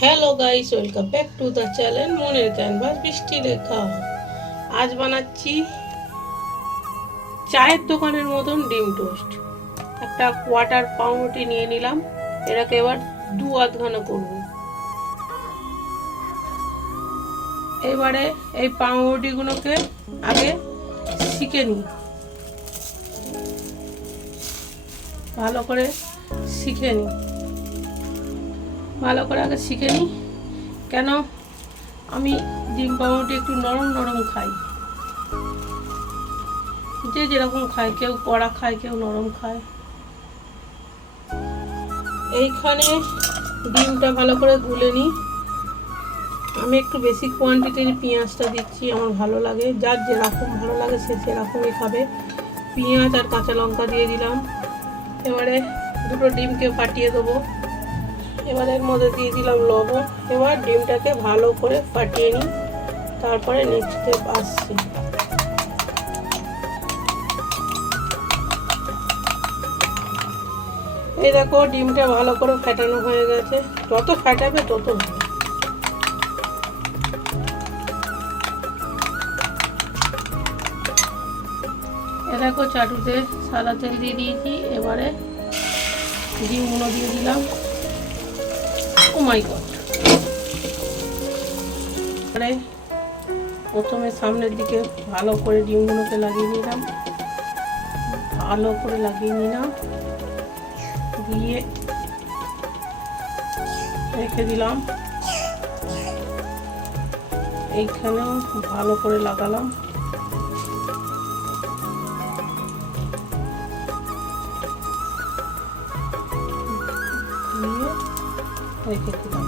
Hello guys, welcome back to the channel মনের canvas বৃষ্টি লেখা। আজ বানাচ্ছি চায়ের দোকানের মতন ডিম টোস্ট। একটা কোয়ার্টার পাউরুটি নিয়ে নিলাম, এটাকে এবার দু আধখানা করব। এবারে এই পাউরুটিগুলোকে আগে শিখে নিই, ভালো করে শিখে নিই, ভালো করে আগে শিখে নিই। কেন আমি ডিম পাউরুটি একটু নরম নরম খাই, যে যেরকম খায়, কেউ কড়া খায়, কেউ নরম খায়। এইখানে ডিমটা ভালো করে গুলে নিই। আমি একটু বেশি কোয়ান্টিটির পেঁয়াজটা দিচ্ছি, আমার ভালো লাগে, যার যেরকম ভালো লাগে সে সেরকমই খাবে। পেঁয়াজ আর কাঁচা লঙ্কা দিয়ে দিলাম। এবারে দুটো ডিমকে ফাটিয়ে দেবো। এবার এর মধ্যে দিয়ে দিলাম লবণ। এবার ডিমটাকে ভালো করে ফাটিয়ে নিই, তারপরে নেক্সট স্টেপ আসছি। এই দেখো ডিমটা ভালো করে ফাটানো হয়ে গেছে, যত ফাটাবে তত ভালো। এ দেখো চাটুতে সাদা তেল দিয়ে দিয়েছি। এবারে ডিমগুলো দিয়ে দিলাম। ও মাই গড! এবারে প্রথমে সামনের দিকে ভালো করে ডিমগুলোকে লাগিয়ে নিলাম, ভালো করে লাগিয়ে নিলাম, দিয়ে রেখে দিলাম। এইখানেও ভালো করে লাগালাম, দিয়ে রেখে দিলাম।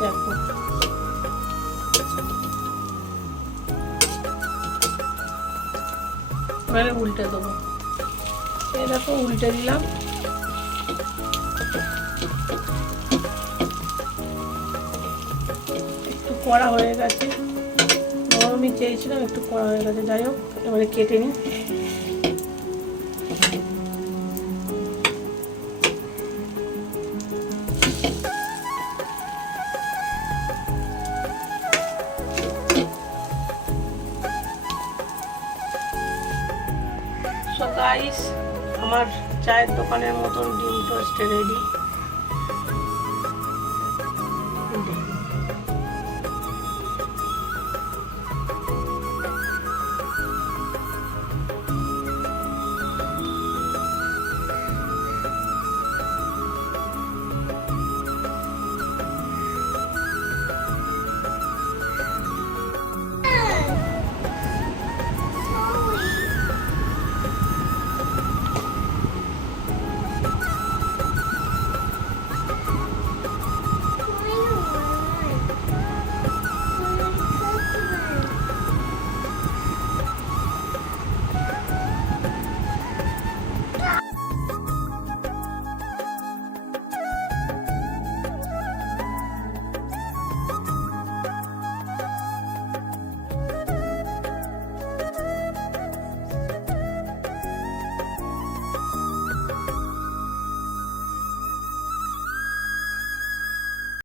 দেখো এবারে উল্টে দেবো। এই দেখো উল্টে দিলাম। একটু কড়া হয়ে গেছে, আমি চেয়েছিলাম একটু কড়া হয়ে গেছে, যাই হোক এবারে কেটে নিই। সো গাইস, আমার চায়ের দোকানের মতন ডিম টোস্ট রেডি।